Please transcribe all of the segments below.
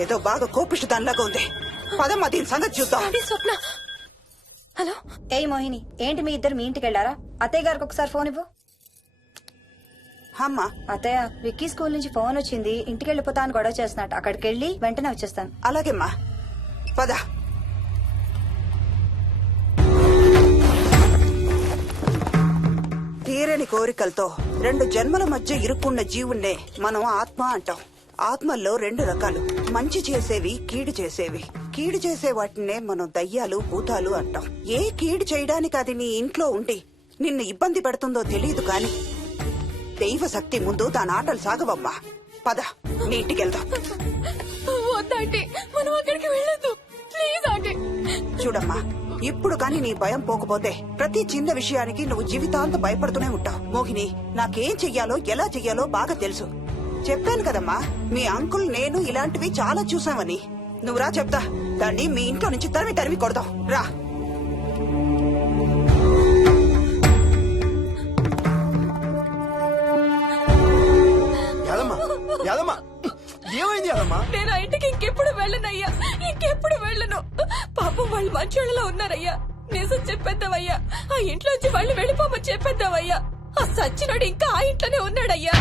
ఇదేదో బాగా కోపిష్టి దానిలాగా ఉంది. పదమ్మా దీని సంగతి చూద్దాం. స్వప్న. హలో. ఏ మోహిని, ఏంటి మీ ఇద్దరు మీ ఇంటికి వెళ్ళారా? అత్తయ్య గారికి ఒకసారి ఫోన్ ఇవ్వు. అమ్మా. అత్తయ్య, విక్కీ స్కూల్ నుంచి ఫోన్ వచ్చింది, ఇంటికి వెళ్ళిపోతా అని గొడవ చేస్తున్నట్టు. అక్కడికి వెళ్ళి వెంటనే వచ్చేస్తాను. అలాగేమ్మా, పద. తీరని కోరికలతో 2 జన్మల మధ్య ఇరుక్కున్న జీవుణ్ణే మనం ఆత్మ అంటాం. ఆత్మల్లో 2 రకాలు, మంచి చేసేవి, కీడు చేసేవి. కీడు చేసే వాటినే మనం దయ్యాలు, భూతాలు అంటాం. ఏ కీడు చేయడానికి అది నీ ఇంట్లో ఉండి నిన్ను ఇబ్బంది పెడుతుందో తెలియదు కాని దైవ శక్తి ముందు దాని ఆటలు సాగవమ్మా. పద, నీ ఇంటికి వెళ్దాం. వద్దంటే మనం అక్కడికి వెళ్ళొద్దు, ప్లీజ్ ఆంటీ. చూడమ్మా, ఇప్పుడు కాని నీ భయం పోకపోతే ప్రతి చిన్న విషయానికి నువ్వు జీవితాంతం భయపడుతూనే ఉంటావు. మోహిని, నాకేం చెయ్యాలో ఎలా చెయ్యాలో బాగా తెలుసు. చెప్పాను కదమ్మా, మీ అంకుల్ నేను ఇలాంటివి చాలా చూసామని. నువ్వు రా చెప్తా. దాన్ని మీ ఇంట్లో నుంచి తరిమి కొడదాం. రా. ఏమైంది యాదమ్మా? నేను ఆ ఇంటికి ఇంకెప్పుడు వెళ్ళనయ్యా, ఇంకెప్పుడు వెళ్ళను. పాపం వాళ్ళు మంచోళ్ళలో ఉన్నారయ్యా. నిజం చెప్పేద్దామయ్యా, ఆ ఇంట్లోంచి వాళ్ళు వెళ్ళిపోమని చెప్పేద్దామయ్యా. ఆ సచ్చినోడు ఇంకా ఆ ఇంట్లోనే ఉన్నాడయ్యా.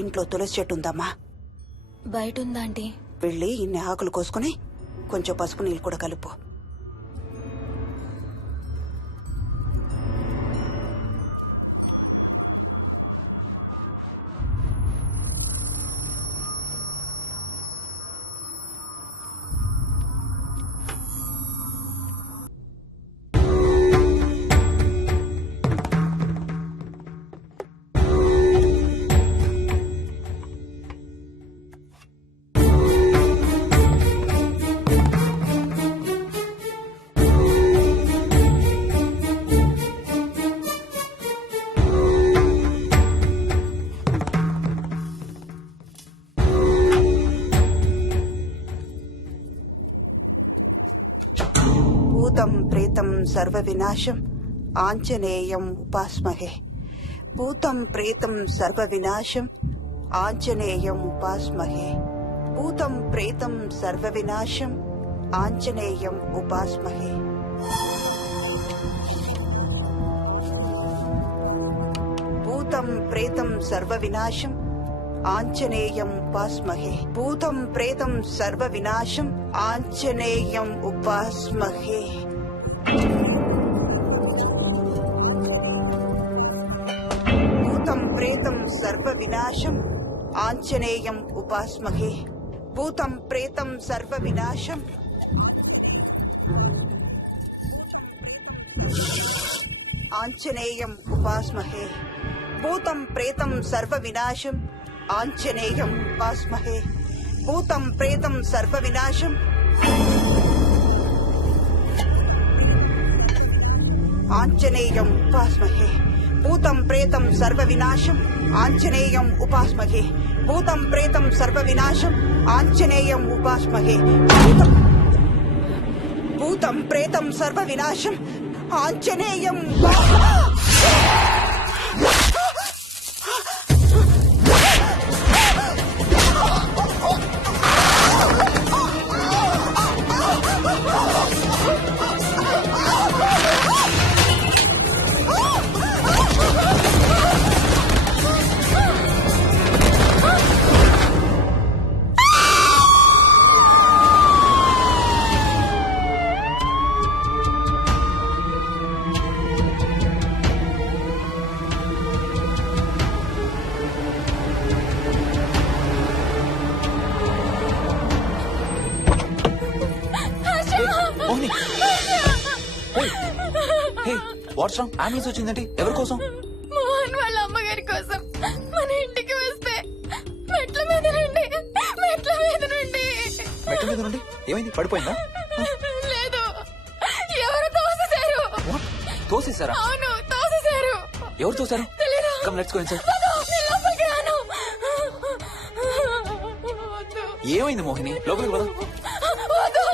ఇంట్లో తులసి చెట్టు ఉందమ్మా. బయట ఉందా ఆంటీ? వెళ్ళి ఇన్ని ఆకులు కోసుకుని కొంచెం పసుపు నీళ్ళు కూడా కలుపు. భూతం ప్రేతం సర్వ వినాశం ఆంజనేయం ఉపాస్మహే. భూతం ప్రేతం సర్వ వినాశం ఆంజనేయం ఉపాస్మహే. భూతం ప్రేతం సర్వ వినాశం ఆంజనేయం ఉపాస్మహే. భూతం ప్రేతం సర్వ వినాశం ఆంజనేయం ఉపాస్మహే. భూతం ప్రేతం సర్వ వినాశం ఆంజనేయం ఉపాస్మహే. భూతం ప్రేతం సర్వ వినాశం ఆంజనేయం ఉపాస్మహే. భూతం ప్రేతం సర్వ వినాశం ఆంజనేయం ఉపాస్మహే. భూతం ప్రేతం సర్వ వినాశం ఆంజనేయం ఉపాస్మహే. భూతం ప్రేతం సర్వ వినాశం ఆంజనేయం ఉపాస్మహే. భూతం ప్రేతం సర్వ వినాశం ఆంజనేయం ఉపాస్మహే. భూతం ప్రేతం సర్వ వినాశం ఆంజనేయం ఉపాస్మహే. భూతం ప్రేతం సర్వ వినాశం ఆంజనేయం. Mohini, hey what's wrong? Ambulance వచ్చిందండి. ఎవరి కోసం? మోహన్ వాళ్ళ అమ్మగారి కోసం. మన ఇంటికి వస్తే మెట్ల మీద నుండి మెట్ల మీద నుండి ఏమైంది? పడిపోయిందా? లేదు, ఎవరు తోసేశారు. తోసేశారా? అవును, తోసేశారు. ఎవరు తోసారు? తెలీదు. Come let's go inside. నేను లోపలికి రాను. వద్దు. ఏమైంది మోహిని? లోపలికి పద. వద్దు,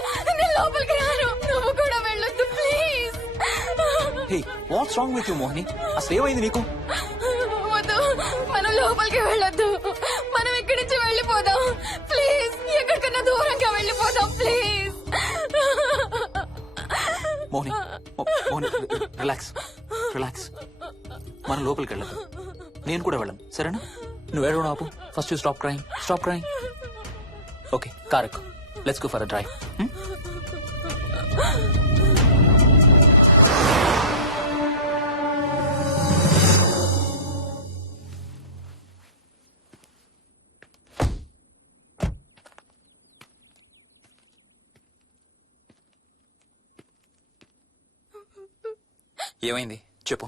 నేను లోపలికి రాను. నువ్వు కూడా వెళ్ళొద్దు please. Hey what's wrong with you Mohini? అసలు ఏమైంది నీకు? వద్దు, మనం లోపలికి వెళ్ళొద్దు. మనం ఇక్కడి నుంచి వెళ్ళిపోదాం ప్లీజ్. ఎక్కడికన్నా దూరంగా వెళ్ళిపోదాం please. Mohini Mohini relax relax. మనం లోపలికి వెళ్ళదు. నేను కూడా వెళ్ళను, సరేనా? నువ్వు ఏడవడం ఆపు. First you stop crying. Okay, car ఎక్కు. Let's go for a drive. ఏమైంది చెప్పు.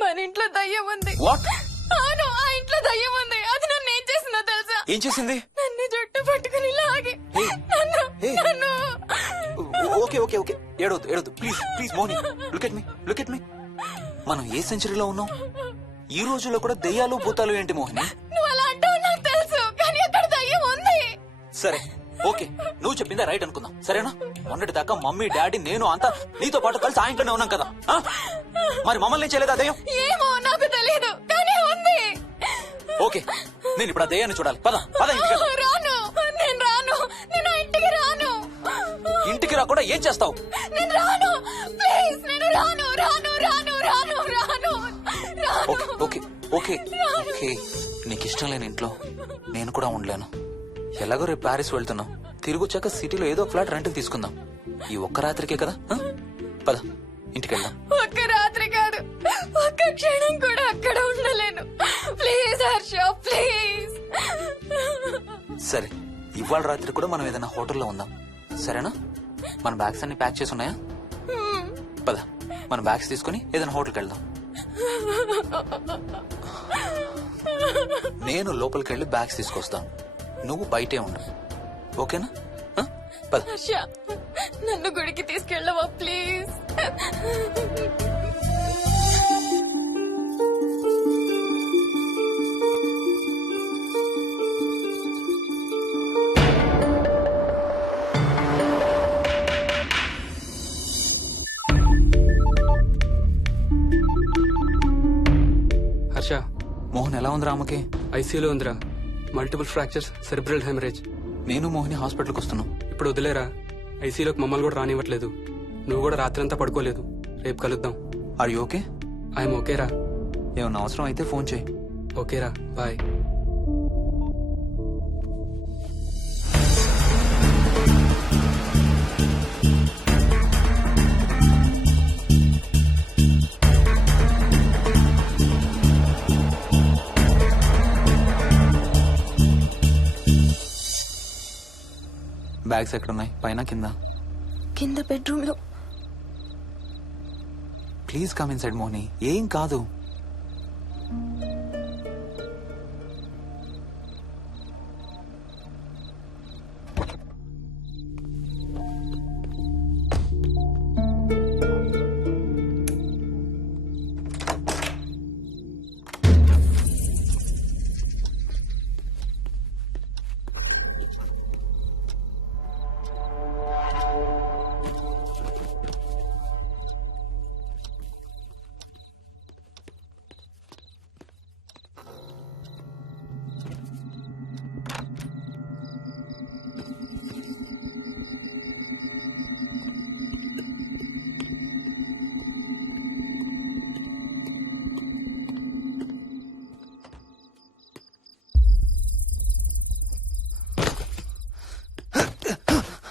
మన ఇంట్లో దయ్యం ఉంది. వాట్? అవును, ఆ ఇంట్లో దయ్యం ఉంది. అది నన్ను ఏం చేసిందో తెలుసా? ఏం చేసింది? నన్ను జుట్టు పట్టుకుని లాగి నన్ను Hey. నన్ను ఓకే ఏడవద్దు please Mohini. Look at me. మనం ఏ సెంచరీలో ఉన్నాం? ఈ రోజుల్లో కూడా దెయ్యాలు భూతాలు ఏంటి మోహిని? నువ్వు అలా అంటావు నాకు తెలుసు, కానీ అక్కడ దయ్యం ఉంది. సరే ఓకే, నువ్వు చెప్పిందే రైట్ అనుకుందాం, సరేనా? మొన్నటి దాకా మమ్మీ డాడీ నేను అంతా నీతో పాటు కలిసి ఆ ఇంట్లోనే ఉన్నాం కదా. ఆ? మరి మమ్మల్ని ఏం చేయలేదు దయ్యం? ఏమో నాకు తెలియదు, కానీ ఉంది. ఓకే, నేను ఇప్పుడు ఆ దయ్యాన్ని చూడాలి. పద ఇంటికి వెళ్దాం. రాను, నేను రాను. నేను ఆ ఇంటికి రాను. ఇంటికి రాకుండా ఏం చేస్తావు? నేను రాను ప్లీజ్. నేను రాను. ఓకే నీకు ఇష్టం లేని ఇంట్లో నేను కూడా ఉండలేను. ఎలాగో రేపు ప్యారిస్ వెళ్తున్నాం. తిరిగి వచ్చాక సిటీలో ఏదో ఫ్లాట్ రెంట్కి తీసుకుందాం. ఈ ఒక్క రాత్రికే కదా. పద ఇంటికి వెళ్దాం. ఒక్క రాత్రి కాదు, ఒక్క క్షణం కూడా అక్కడ ఉండలేను. Please Harsha, please. సరే, ఇవాళ రాత్రి కూడా మనం ఏదైనా హోటల్లో ఉందాం, సరేనా? మన బ్యాగ్స్ అన్ని ప్యాక్ చేసి ఉన్నాయా? పద మన బ్యాగ్స్ తీసుకుని ఏదైనా హోటల్కి వెళ్దాం. నేను లోపలికి వెళ్ళి బ్యాగ్స్ తీసుకొస్తాను, నువ్వు బయటే ఉండు, ఓకేనా? పద. హర్ష, నన్ను గుడికి తీసుకెళ్ళవా ప్లీజ్? హర్ష, మోహన్ ఎలా ఉంది రామకి? ఐసీయూలో ఉందిరా. Multiple fractures, cerebral haemorrhage. నేను మోహిని హాస్పిటల్కి వస్తున్నాం. ఇప్పుడు వదిలేరా, ఐసీయూలోకి మమ్మల్ని కూడా రానివ్వట్లేదు. నువ్వు కూడా రాత్రంతా పడుకోలేదు. రేపు కలుద్దాం. Are you okay? ఐఎమ్ ఓకేరా. ఏమన్నా అవసరం అయితే ఫోన్ చేయి. ఓకేరా, బాయ్. బ్యాగ్స్ ఎక్కడున్నాయి? పైన కింద? కింద బెడ్రూమ్ లో. ప్లీజ్ కమ్ ఇన్సైడ్ మోహిని, ఏం కాదు.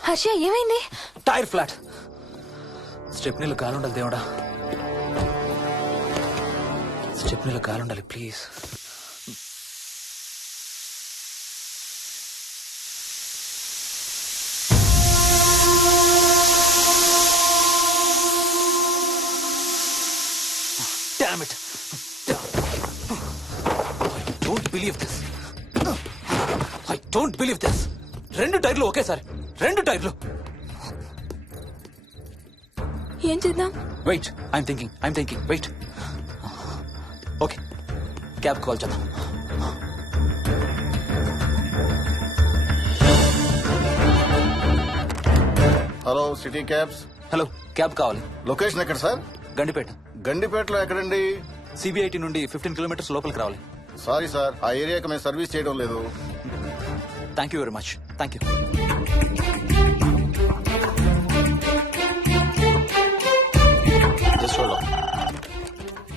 హర్ష, ఏమైంది? Tyre flat. స్టెప్నీలో గాలుండాలి దేవుడా, స్టెప్నీలో గాలుండాలి please. Damn it. I don't believe this. 2 టైర్లు ఒకేసారి 2 టైర్లు. ఏం చేద్దాం? Wait, I'm thinking. Wait. Okay. Cab call చేద్దాం. Hello city cabs. Hello, cab కావాలి. లొకేషన్ ఎక్కడ సార్? గండిపేట. గండిపేటలో ఎక్కడండి? సిబిఐటి నుండి 15 కిలోమీటర్స్ లోపలికి రావాలి. సారీ సార్, ఆ ఏరియాకి మేము సర్వీస్ చేయడం లేదు. Thank you very much. Thank you.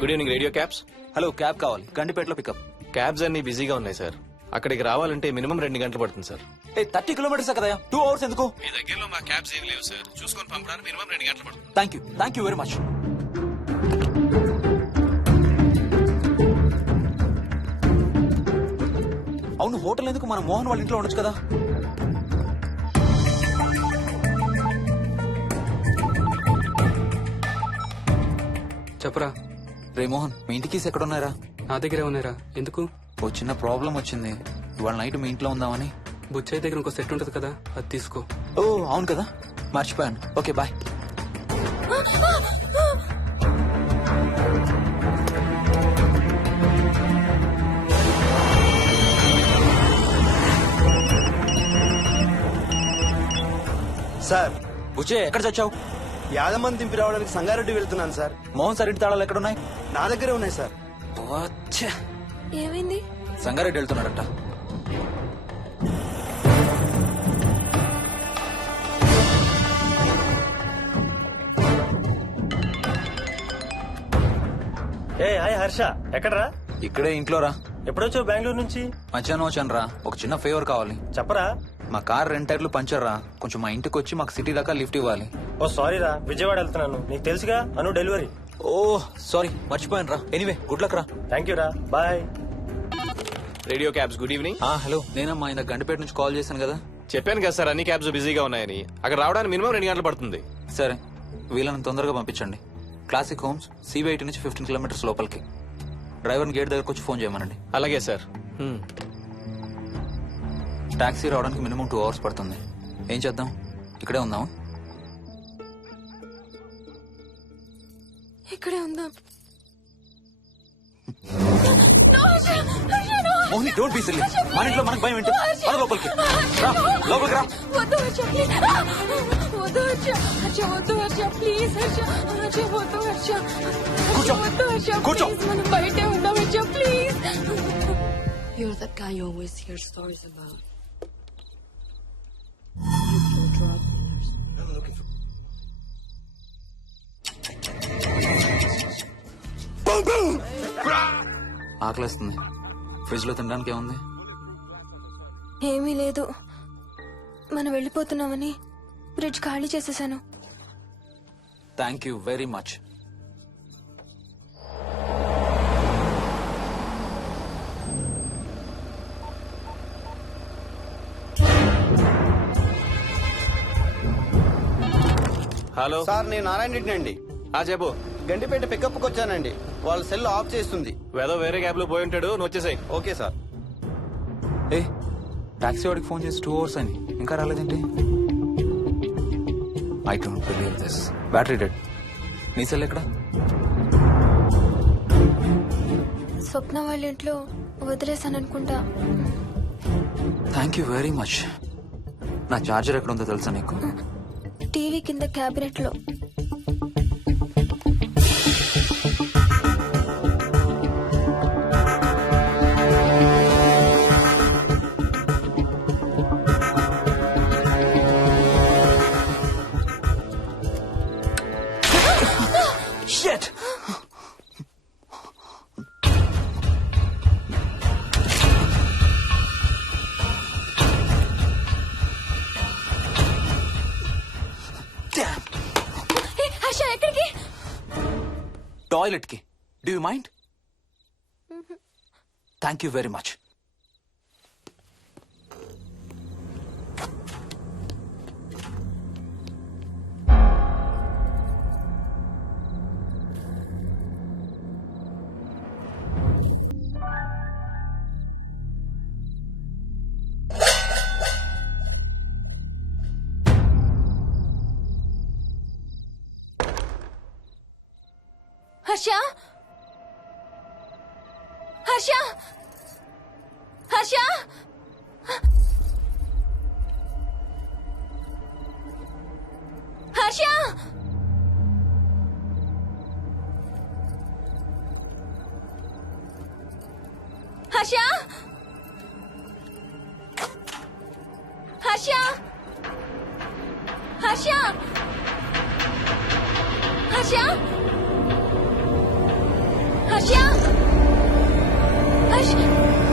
Good evening radio cabs. Hello, cab కావాలి. గండిపేటలో పికప్. క్యాబ్స్ అన్ని బిజీగా ఉన్నాయి సార్. అక్కడికి రావాలంటే మినిమం 2 గంటలు పడుతుంది సార్. 30 కిలోమీటర్స్ కదా, 2 అవర్స్ ఎందుకు? మీ దగ్గరలో మా క్యాబ్స్ ఏం లేవు సార్. చూసుకొని పంపడానికి మినిమం 2 గంటలు పడుతుంది. Thank you very much. అవును, హోటల్ ఎందుకు? మన మోహన్ వాళ్ళ ఇంట్లో ఉండొచ్చు కదా. చెప్పరా. రే మోహన్, మీ ఇంటి కీస్ ఎక్కడ ఉన్నారా? నా దగ్గరే ఉన్నారా? ఎందుకు? ఓ చిన్న ప్రాబ్లం వచ్చింది. ఇవాళ నైట్ మీ ఇంట్లో ఉందామని. బుచ్చయ్య దగ్గర ఇంకో సెట్ ఉంటది కదా, అది తీసుకో. ఓ అవును కదా, మర్చిపోయాను. Okay bye. సార్, బుచ్చయ్య ఎక్కడ చచ్చావు? యాదమ్మని దింపి రావడానికి సంగారెడ్డి వెళ్తున్నాను సార్. మోహన్ సార్ ఇంటి తాళాలు ఎక్కడున్నాయి? నా దగ్గరే ఉన్నాయి సార్. ఏమైంది? సంగారెడ్డి వెళ్తున్నాడట. హాయ్ హర్ష, ఎక్కడరా? ఇక్కడే ఇంట్లో రా. ఎప్పుడొచ్చావు బెంగళూరు నుంచి? మధ్యాహ్నం వచ్చాను రా. ఒక చిన్న ఫేవర్ కావాలి. చెప్పరా. మా కార్ 2 టైర్లు పంచర్ రా. కొంచెం మా ఇంటికి వచ్చి మాకు సిటీ దాకా లిఫ్ట్ ఇవ్వాలి. ఓ సారీ రా, విజయవాడ వెళ్తున్నాను. నీకు తెలుసుగా, అను డెలివరీ. ఓ సారీ, మర్చిపోయాను రా. ఎనీవే, గుడ్ లక్ రా. థ్యాంక్ యూ రా, bye. Radio cabs good evening. Hello, నేనమ్మా ఇంత గండిపేట నుంచి కాల్ చేశాను కదా. చెప్పాను కదా సార్, అన్ని క్యాబ్స్ బిజీగా ఉన్నాయని. అక్కడ రావడానికి మినిమం 2 గంటలు పడుతుంది. సరే, వీళ్ళని తొందరగా పంపించండి. క్లాసిక్ హోమ్స్ సిబిఐటి నుంచి 15 కిలోమీటర్స్ లోపలికి. డ్రైవర్ని గేట్ దగ్గరకు వచ్చి ఫోన్ చేయమనండి. అలాగే సార్. టాక్సీ రావడానికి మినిమం 2 అవర్స్ పడుతుంది. ఏం చేద్దాం? ఇక్కడే ఉందాం. ఇక్కడే ఉందాం. Mohini, don't be silly. మన ఇంట్లో మనకు భయం ఏంటి? పద లోపలికి రా. లోపలికి రా. వద్దు హర్ష, ప్లీజ్. వద్దు హర్ష. హర్ష వద్దు హర్ష, ప్లీజ్ హర్ష. హర్ష వద్దు హర్ష. కూర్చో. వద్దు హర్ష, కూర్చో. ప్లీజ్. మనం బయటే ఉందాం Harsha, please. You're the guy you always hear stories about. ఆకలిస్తుంది. ఫ్రిడ్జ్ లో తినడానికి ఏముంది? ఏమీ లేదు. మనం వెళ్ళిపోతున్నామని ఫ్రిడ్జ్ ఖాళీ చేసేసాను. Thank you very much. Hello sir, నేను నారాయణ రెడ్డి అండి. చెప్పు. గండిపేట పికప్కి వచ్చానండి. వాళ్ళ సెల్ ఆఫ్ చేస్తుంది. వేదో వేరే క్యాబ్ లో పోయి ఉంటాడు, నువ్వు వచ్చేసాయి. Okay sir. ఏ, టాక్సీ వాడికి ఫోన్ చేసి 2 అవర్స్ అని ఇంకా రాలేదేంటి? I don't believe this. Battery dead. నీ సెల్ ఎక్కడ? స్వప్న వాళ్ళ ఇంట్లో వదిలేసాను అనుకుంటా. Thank you very much. నా చార్జర్ ఎక్కడ ఉందో తెలుసా నీకు? టీవీ కింద క్యాబినెట్ లో. Shit! Damn! హర్ష ఎక్కడికి? టాయిలెట్ కి. Do you mind? Thank you very much. Harsha Harsha Harsha Harsha Harsha Harsha Harsha Harsha Harsha Harsha